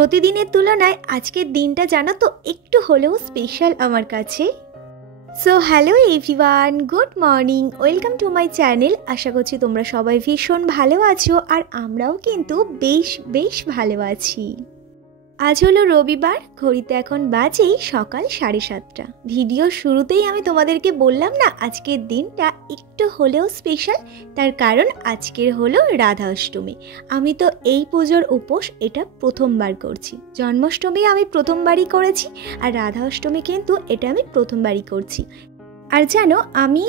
প্রতিদিনের তুলনায় আজকের দিনটা জানো তো একটু হলেও স্পেশাল আমার কাছে। So hello everyone, good morning, welcome to my channel. আশা করছি তোমরা সবাই ভীষণ ভালো আছো আর আমরাও কিন্তু বেশ ভালো আছি। আজ হলো রবিবার, ঘড়িতে এখন বাজেই সকাল 7:30। ভিডিও শুরুতেই আমি তোমাদেরকে বললাম না আজকের দিনটা একটু হলেও স্পেশাল, তার কারণ আজকের হলো রাধা অষ্টমী। আমি তো এই পুজোর উপোস এটা প্রথমবার করছি। জন্মাষ্টমী আমি প্রথমবারই করেছি আর রাধা অষ্টমী কিন্তু এটা আমি প্রথমবারই করছি। আর জানো, আমি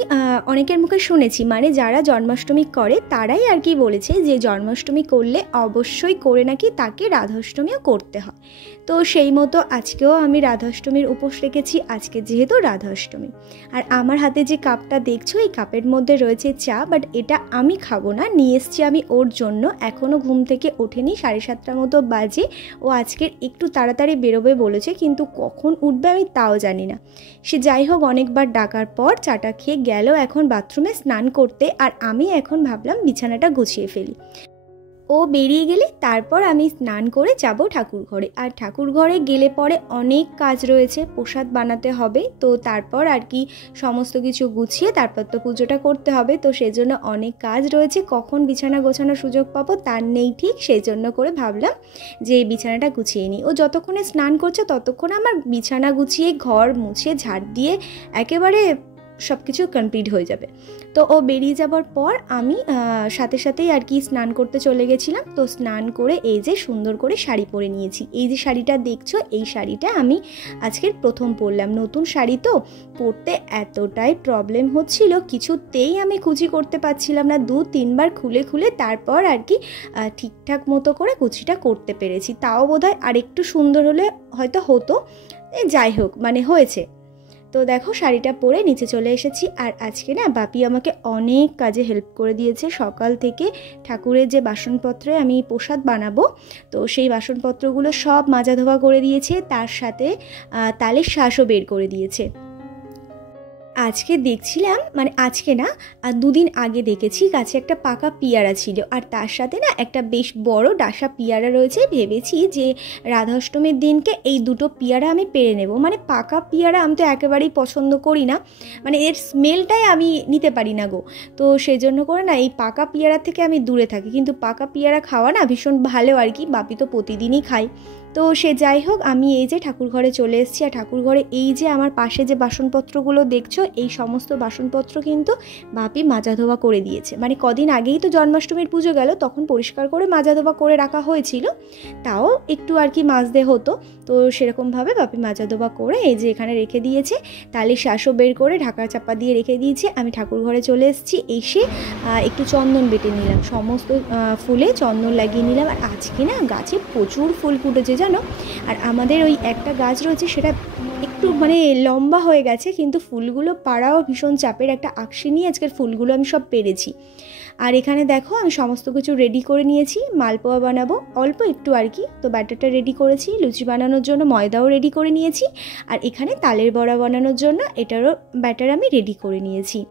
অনেকের মুখে শুনেছি, মানে যারা জন্মাষ্টমী করে তারাই আর কি বলেছে যে জন্মাষ্টমী করলে অবশ্যই করে নাকি তাকে রাধাষ্টমীও করতে হয়। তো সেই মতো আজকেও আমি রাধাষ্টমীর উপোস রেখেছি, আজকে যেহেতু রাধাষ্টমী। আর আমার হাতে যে কাপটা দেখছো, এই কাপের মধ্যে রয়েছে চা, বাট এটা আমি খাবো না, নিয়ে এসছি আমি ওর জন্য। এখনও ঘুম থেকে ওঠেনি, 7:30 মতো বাজে। ও আজকের একটু তাড়াতাড়ি বেরোবে বলেছে, কিন্তু কখন উঠবে আমি তাও জানি না। সে যাই হোক, অনেকবার ডাকার পর চাটা খেয়ে গেল এখন বাথরুমে স্নান করতে, আর আমি এখন ভাবলাম বিছানাটা গুছিয়ে ফেলি। ও বেরিয়ে গেলে তারপর আমি স্নান করে যাব ঠাকুর ঘরে। আর ঠাকুর ঘরে গেলে পরে অনেক কাজ রয়েছে, প্রসাদ বানাতে হবে, তো তারপর আর কি সমস্ত কিছু গুছিয়ে তারপর তো পুজোটা করতে হবে। তো সেজন্য অনেক কাজ রয়েছে, কখন বিছানা গোছানোর সুযোগ পাবো তার নেই ঠিক। সেই জন্য করে ভাবলাম যে বিছানাটা গুছিয়ে নিই। ও যতক্ষণে স্নান করছে ততক্ষণে আমার বিছানা গুছিয়ে ঘর মুছে ঝাড় দিয়ে একেবারে সব কিছু কমপ্লিট হয়ে যাবে। তো ও বেরিয়ে যাবার পর আমি সাথেই আর কি স্নান করতে চলে গেছিলাম। তো স্নান করে এই যে সুন্দর করে শাড়ি পরে নিয়েছি। এই যে শাড়িটা দেখছো, এই শাড়িটা আমি আজকের প্রথম পরলাম। নতুন শাড়ি তো, পরতে এতটাই প্রবলেম হচ্ছিল, কিছুতেই আমি কুচি করতে পারছিলাম না। 2-3 বার খুলে তারপর আর কি ঠিকঠাক মতো করে কুচিটা করতে পেরেছি। তাও বোধহয় আরেকটু সুন্দর হলে হয়তো হতো, যাই হোক মানে হয়েছে। তো দেখো শাড়িটা পরে নিচে চলে এসেছি। আর আজকে না বাপি আমাকে অনেক কাজে হেল্প করে দিয়েছে। সকাল থেকে ঠাকুরের যে বাসনপত্রে আমি প্রসাদ বানাবো, তো সেই বাসনপত্রগুলো সব মাজা ধোয়া করে দিয়েছে, তার সাথে তালের শাঁসও বের করে দিয়েছে। আজকে দেখছিলাম, মানে আজকে না 2 দিন আগে দেখেছি গাছে একটা পাকা পিয়ারা ছিল, আর তার সাথে না একটা বেশ বড় ডাসা পিয়ারা রয়েছে। ভেবেছি যে রাধাষ্টমীর দিনকে এই দুটো পিয়ারা আমি পেরে নেব। মানে পাকা পিয়ারা আমি তো একেবারেই পছন্দ করি না, মানে এর স্মেলটাই আমি নিতে পারি না গো। তো সেই জন্য করে না এই পাকা পিয়ারা থেকে আমি দূরে থাকি, কিন্তু পাকা পিয়ারা খাওয়া না ভীষণ ভালো আর কি। বাপি তো প্রতিদিনই খাই। তো সে যাই হোক, আমি এই যে ঠাকুর ঘরে চলে এসেছি। আর ঠাকুর ঘরে এই যে আমার পাশে যে বাসনপত্রগুলো দেখছো, এই সমস্ত বাসনপত্র কিন্তু বাপি মাজা ধোয়া করে দিয়েছে। মানে কদিন আগেই তো জন্মাষ্টমীর পুজো গেল, তখন পরিষ্কার করে মাজা ধোয়া করে রাখা হয়েছিল, তাও একটু আর কি মাজতে হতো। তো সেরকমভাবে বাপি মাজা ধোয়া করে এই যে এখানে রেখে দিয়েছে। তালের শাঁসও বের করে ঢাকা চাপা দিয়ে রেখে দিয়েছে। আমি ঠাকুর ঘরে চলে এসেছি, এসে একটু চন্দন বেটে নিলাম, সমস্ত ফুলে চন্দন লাগিয়ে নিলাম। আর আজকে না গাছে প্রচুর ফুল ফুটেছে জানো। আর আমাদের ওই একটা গাছ রয়েছে, সেটা একটু মানে লম্বা হয়ে গেছে, কিন্তু ফুলগুলো পাড়াও ভীষণ চাপের। একটা আকশি নিয়ে আজকের ফুলগুলো আমি সব পেরেছি। আর এখানে দেখো আমি সমস্ত কিছু রেডি করে নিয়েছি। মালপোয়া বানাবো অল্প একটু আর কি, তো ব্যাটারটা রেডি করেছি। লুচি বানানোর জন্য ময়দাও রেডি করে নিয়েছি। আর এখানে তালের বড়া বানানোর জন্য এটারও ব্যাটার আমি রেডি করে নিয়েছি।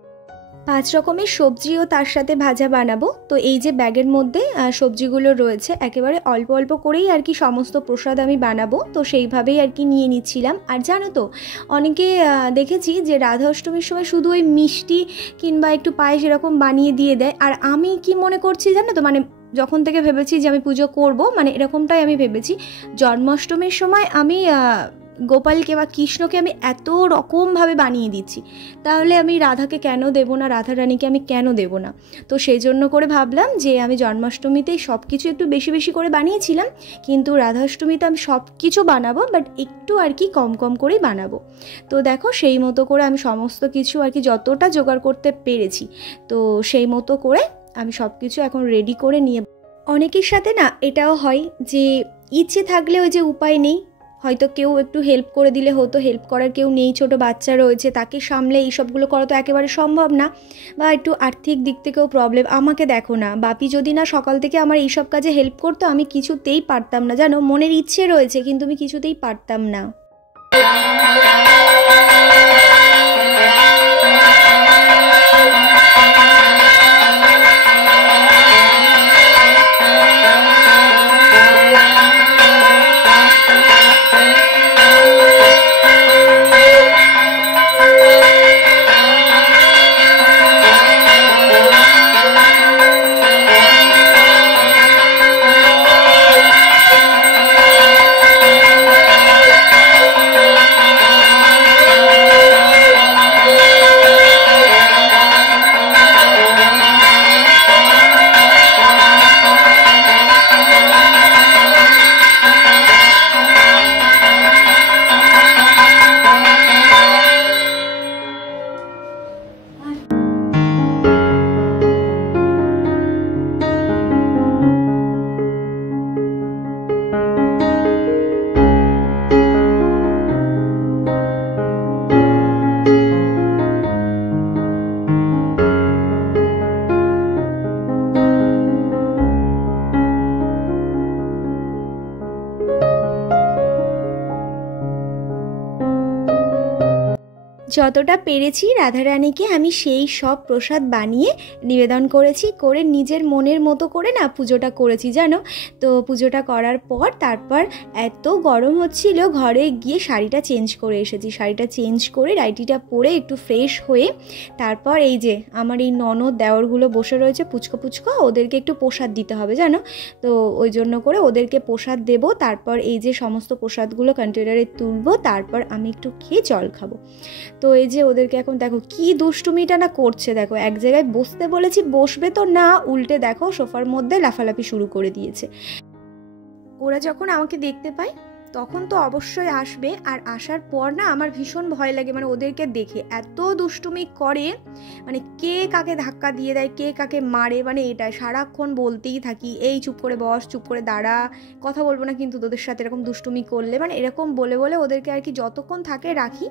5 রকমের সবজিও তার সাথে ভাজা বানাবো। তো এই যে ব্যাগের মধ্যে সবজিগুলো রয়েছে, একেবারে অল্প অল্প করেই আর কি সমস্ত প্রসাদ আমি বানাবো, তো সেইভাবেই আর কি নিয়ে নিচ্ছিলাম। আর জানো তো, অনেকে দেখেছি যে রাধা অষ্টমীর সময় শুধু ওই মিষ্টি কিংবা একটু পায়েস এরকম বানিয়ে দিয়ে দেয়। আর আমি কি মনে করছি জানো তো, মানে যখন থেকে ভেবেছি যে আমি পুজো করব, মানে এরকমটাই আমি ভেবেছি, জন্মাষ্টমীর সময় আমি গোপালকে বা কৃষ্ণকে আমি এত রকমভাবে বানিয়ে দিচ্ছি, তাহলে আমি রাধাকে কেন দেবো না, রাধা রানীকে আমি কেন দেবো না। তো সেই জন্য করে ভাবলাম যে আমি জন্মাষ্টমীতেই সব কিছু একটু বেশি করে বানিয়েছিলাম, কিন্তু রাধাষ্টমীতে আমি সব কিছু বানাবো, বাট একটু আর কি কম করেই বানাবো। তো দেখো সেই মতো করে আমি সমস্ত কিছু আর কি যতটা জোগাড় করতে পেরেছি, তো সেই মতো করে আমি সব কিছু এখন রেডি করে নিয়ে। অনেকের সাথে না এটাও হয় যে ইচ্ছে থাকলে ওই যে উপায় নেই, হয়তো কেউ একটু হেল্প করে দিলে হতো, হেল্প করার কেউ নেই, ছোট বাচ্চা রয়েছে, তাকে সামলে এইসবগুলো করা তো একেবারে সম্ভব না, বা একটু আর্থিক দিক থেকেও প্রবলেম। আমাকে দেখো না, বাপি যদি না সকাল থেকে আমার এইসব কাজে হেল্প করতো, আমি কিছুতেই পারতাম না জানো। মনের ইচ্ছে রয়েছে কিন্তু আমি কিছুতেই পারতাম না। যতটা পেরেছি রাধারানীকে আমি সেই সব প্রসাদ বানিয়ে নিবেদন করেছি, করে নিজের মনের মতো করে না পুজোটা করেছি জানো। তো পুজোটা করার পর তারপর এত গরম হচ্ছিল, ঘরে গিয়ে শাড়িটা চেঞ্জ করে এসেছি। শাড়িটা চেঞ্জ করে নাইটিটা পরে একটু ফ্রেশ হয়ে তারপর এই যে আমার এই ননদ দেওরগুলো বসে রয়েছে পুচকো পুচকো, ওদেরকে একটু প্রসাদ দিতে হবে জানো। তো ওই জন্য করে ওদেরকে প্রসাদ দেব। তারপর এই যে সমস্ত প্রসাদগুলো কন্টেনারে তুলবো, তারপর আমি একটু খেয়ে জল খাবো। তো এই যে ওদেরকে এখন দেখো কি দুষ্টুমিটা না করছে, দেখো এক জায়গায় বসতে বলেছি বসবে তো না, উল্টে দেখো সোফার মধ্যে লাফালাফি শুরু করে দিয়েছে। ওরা যখন আমাকে দেখতে পায় তখন তো অবশ্যই আসবে, আর আসার পর না আমার ভীষণ ভয় লাগে, মানে ওদেরকে দেখে এত দুষ্টুমি করে, মানে কে কাকে ধাক্কা দিয়ে দেয়, কে কাকে মারে, মানে এটা সারাক্ষণ বলতেই থাকি এই চুপ করে বস, চুপ করে দাঁড়া, কথা বলবো না কিন্তু তোদের সাথে এরকম দুষ্টুমি করলে, মানে এরকম বলে বলে ওদেরকে আর কি যতক্ষণ থাকে রাখি।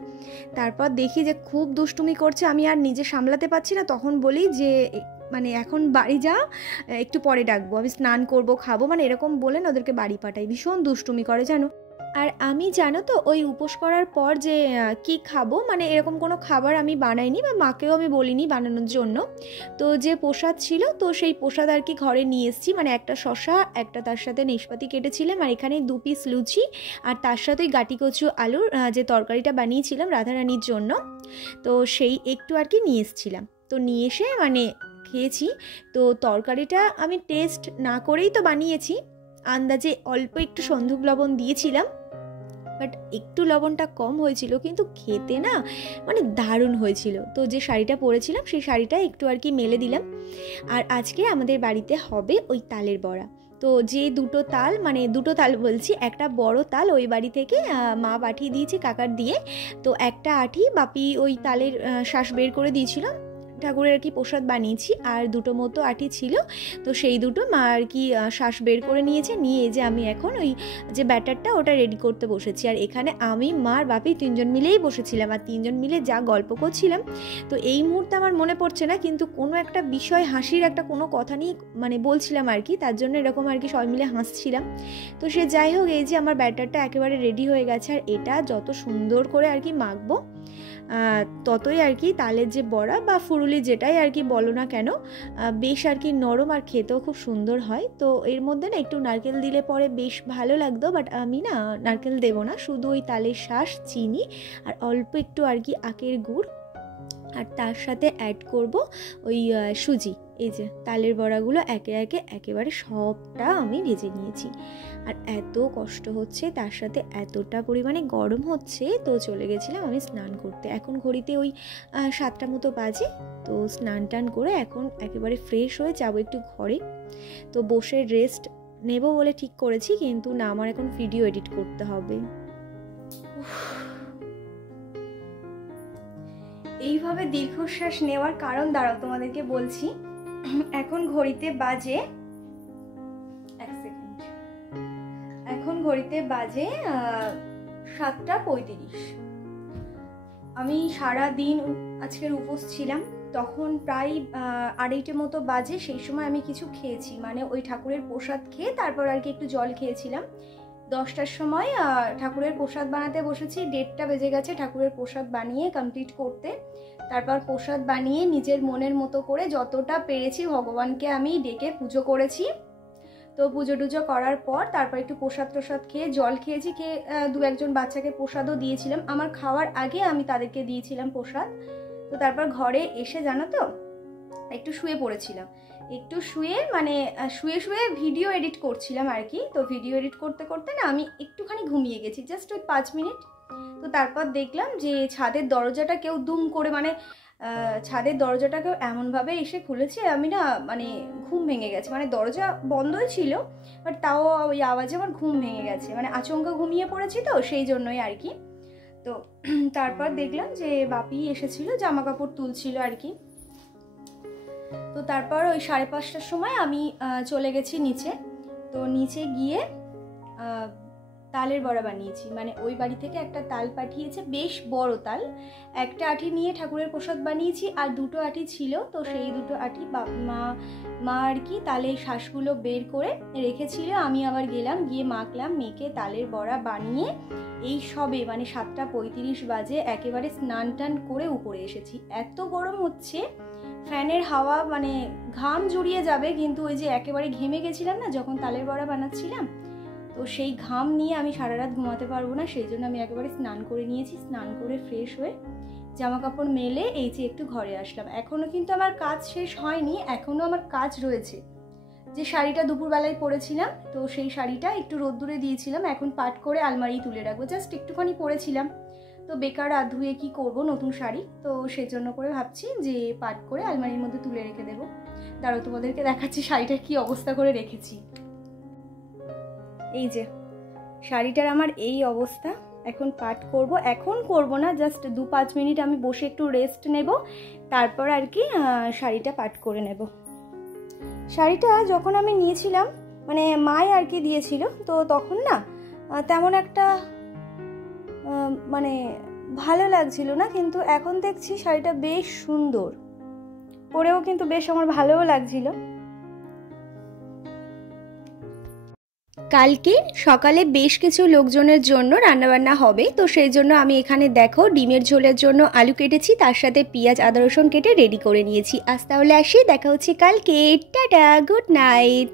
তারপর দেখি যে খুব দুষ্টুমি করছে, আমি আর নিজে সামলাতে পারছি না, তখন বলি যে মানে এখন বাড়ি যা, একটু পরে ডাকবো, আমি স্নান করবো খাবো, মানে এরকম বলে না ওদেরকে বাড়ি পাঠাই। ভীষণ দুষ্টুমি করে জানো। আর আমি জানো তো ওই উপোস করার পর যে কি খাবো, মানে এরকম কোনো খাবার আমি বানাইনি বা মাকেও আমি বলিনি বানানোর জন্য। তো যে প্রসাদ ছিল তো সেই প্রসাদ আর কি ঘরে নিয়ে এসেছি, মানে একটা শশা, একটা তার সাথে নেশপাতি কেটেছিলাম, আর এখানে 2 পিস লুচি, আর তার সাথে ওই গাটি কচু আলুর যে তরকারিটা বানিয়েছিলাম রাধারানীর জন্য, তো সেই একটু আর কি নিয়ে এসেছিলাম। তো নিয়ে এসে মানে খেয়েছি। তো তরকারিটা আমি টেস্ট না করেই তো বানিয়েছি, আন্দাজে অল্প একটু সন্ধুক লবণ দিয়েছিলাম, বাট একটু লবণটা কম হয়েছিল, কিন্তু খেতে না মানে দারুণ হয়েছিল। তো যে শাড়িটা পরেছিলাম সেই শাড়িটা একটু আর কি মেলে দিলাম। আর আজকে আমাদের বাড়িতে হবে ওই তালের বড়া। তো যে 2টো তাল, মানে 2টো তাল বলছি, একটা বড় তাল ওই বাড়ি থেকে মা পাঠিয়ে দিয়েছে কাকার দিয়ে, তো একটা আঠি বাপি ওই তালের শ্বাস বের করে দিয়েছিল, ঠাকুরের আর কি প্রসাদ বানিয়েছি, আর 2টো মতো আঠি ছিল, তো সেই 2টো মা আর কি শ্বাস বের করে নিয়েছে, নিয়ে যে আমি এখন ওই যে ব্যাটারটা ওটা রেডি করতে বসেছি। আর এখানে আমি মার বাপি 3জন মিলেই বসেছিলাম, আর 3জন মিলে যা গল্প করছিলাম, তো এই মুহূর্তে আমার মনে পড়ছে না, কিন্তু কোনো একটা বিষয় হাসির একটা কোনো কথা নিয়ে মানে বলছিলাম আর কি, তার জন্য এরকম আর কি সবাই মিলে হাসছিলাম। তো সে যাই হোক, এই যে আমার ব্যাটারটা একেবারে রেডি হয়ে গেছে, আর এটা যত সুন্দর করে আর কি মাখবো ততই আর কি তালের যে বড়া বা ফুরুলি যেটাই আর কি বলো না কেন বেশ আর কি নরম আর খেতেও খুব সুন্দর হয়। তো এর মধ্যে না একটু নারকেল দিলে পরে বেশ ভালো লাগতো, বাট আমি না নারকেল দেবো না, শুধু ওই তালের শাঁস, চিনি আর অল্প একটু আর কি আখের গুড়, আর তার সাথে অ্যাড করব ওই সুজি। এই যে তালের বড়াগুলো একে একে একেবারে সবটা আমি ভেজে নিয়েছি। আর এত কষ্ট হচ্ছে, তার সাথে এতটা পরিমাণে গরম হচ্ছে, তো চলে গেছিলাম আমি স্নান করতে। এখন ঘড়িতে ওই 7টা মতো বাজে। তো স্নান টান করে এখন একেবারে ফ্রেশ হয়ে যাবো একটু ঘরে। তো বসে রেস্ট নেব বলে ঠিক করেছি, কিন্তু না, আমার এখন ভিডিও এডিট করতে হবে। এইভাবে দীর্ঘশ্বাস নেওয়ার কারণ দাঁড়াও তোমাদেরকে বলছি। এখন ঘড়িতে বাজে 1 সেকেন্ড, এখন ঘড়িতে বাজে 7:35। আমি সারা দিন আজকের উপোস ছিলাম, তখন প্রায় 2:30 মতো বাজে, সেই সময় আমি কিছু খেয়েছি, মানে ওই ঠাকুরের প্রসাদ খেয়ে তারপর আর কি একটু জল খেয়েছিলাম। 10টার সময় ঠাকুরের প্রসাদ বানাতে বসেছি, 1:30টা বেজে গেছে ঠাকুরের প্রসাদ বানিয়ে কমপ্লিট করতে। তারপর প্রসাদ বানিয়ে নিজের মনের মতো করে যতটা পেরেছি ভগবানকে আমি ডেকে পুজো করেছি। তো পুজো টুজো করার পর তারপর একটু প্রসাদ প্রসাদ খেয়ে জল খেয়েছি, খেয়ে 2-1জন বাচ্চাকে প্রসাদও দিয়েছিলাম, আমার খাওয়ার আগে আমি তাদেরকে দিয়েছিলাম প্রসাদ। তো তারপর ঘরে এসে জানো তো একটু শুয়ে পড়েছিলাম, একটু শুয়ে মানে শুয়ে শুয়ে ভিডিও এডিট করছিলাম আর কি। তো ভিডিও এডিট করতে করতে না আমি একটুখানি ঘুমিয়ে গেছি, জাস্ট ওই 5 মিনিট। তো তারপর দেখলাম যে ছাদের দরজাটা কেউ দুম করে, মানে ছাদের দরজাটা কেউ এমনভাবে এসে খুলেছে, আমি না মানে ঘুম ভেঙে গেছে, মানে দরজা বন্ধই ছিল বাট তাও ওই আওয়াজে আমার ঘুম ভেঙে গেছে, মানে আচমকা ঘুমিয়ে পড়েছি তো সেই জন্যই আর কি। তো তারপর দেখলাম যে বাপি এসেছিল, জামা কাপড় তুলছিল আর কি। তো তারপর ওই 5:30টার সময় আমি চলে গেছি নিচে। তো নিচে গিয়ে তালের বড়া বানিয়েছি। মানে ওই বাড়ি থেকে একটা তাল পাঠিয়েছে, বেশ বড় তাল। একটা আঁটি নিয়ে ঠাকুরের প্রসাদ বানিয়েছি, আর দুটো আঁটি ছিল, তো সেই দুটো আঁটি মা আর কি তালের শ্বাসগুলো বের করে রেখেছিল। আমি আবার গেলাম, গিয়ে মাখলাম, মেখে তালের বড়া বানিয়ে এই সবে মানে 7:35 বাজে একেবারে স্নান টান করে উপরে এসেছি। এত গরম হচ্ছে, ফ্যানের হাওয়া মানে ঘাম জড়িয়ে যাবে, কিন্তু ওই যে একেবারে ঘেমে গেছিলাম না যখন তালের বড়া বানাচ্ছিলাম, তো সেই ঘাম নিয়ে আমি সারা রাত ঘুমাতে পারবো না, সেই জন্য আমি একেবারে স্নান করে নিয়েছি। স্নান করে ফ্রেশ হয়ে জামা কাপড় মেলে এই যে একটু ঘরে আসলাম। এখনও কিন্তু আমার কাজ শেষ হয়নি, এখনও আমার কাজ রয়েছে। যে শাড়িটা দুপুরবেলায় পরেছিলাম, তো সেই শাড়িটা একটু রোদ্দুরে দিয়েছিলাম, এখন পাট করে আলমারি তুলে রাখবো। জাস্ট একটুখানি পরেছিলাম, তো বেকার ধুয়ে কি করব নতুন শাড়ি, তো সেজন্য করে ভাবছি যে পাট করে আলমারির মধ্যে তুলে রেখে দেবো। দাঁড়াও তোমাদেরকে দেখাচ্ছি শাড়িটার কি অবস্থা করে রেখেছি। এই যে শাড়িটার আমার এই অবস্থা। এখন পাট করব, এখন করব না, জাস্ট 2-5 মিনিট আমি বসে একটু রেস্ট নেব, তারপর আর কি শাড়িটা পাট করে নেব। শাড়িটা যখন আমি নিয়েছিলাম মানে মাই আর কি দিয়েছিল, তো তখন না তেমন একটা মানে ভালো লাগছিল না, কিন্তু এখন দেখছি শাড়িটা বেশ সুন্দর, পরেও কিন্তু বেশ আমার ভালোও লাগছিল। কালকে সকালে বেশ কিছু লোকজনের জন্য রান্নাবান্না হবে, তো সেই জন্য আমি এখানে দেখো ডিমের ঝোলের জন্য আলু কেটেছি, তার সাথে পেঁয়াজ আদা রসুন কেটে রেডি করে নিয়েছি। আজ তাহলে আসি, দেখা হচ্ছে কালকে। Tata, good night.